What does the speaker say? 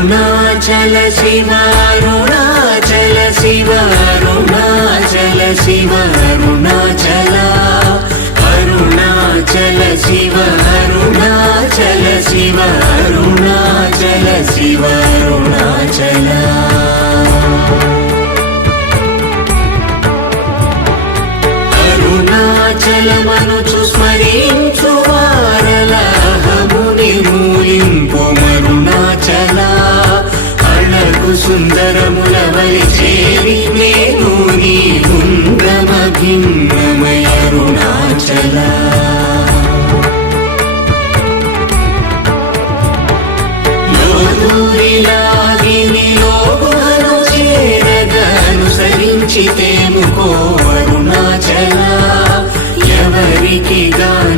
అరుణాచల శివ అరుణాచల శివ అరుణాచల శివ అరుణాచల అరుణాచల శివ అరుణాచల శివ అరుణాచల శివ అరుణాచల అరుణాచలమనుచు స్మరించు వారలహము నిర్మూలింపు మరుణాచల అణకు సుందరముల వలి చేరి నేను నీ గుండ్రమ భిన్నమయ అరుణాచల లోగుహను చేరగా అనుసరించితేముకో అరుణాచల ఎవరికి గాని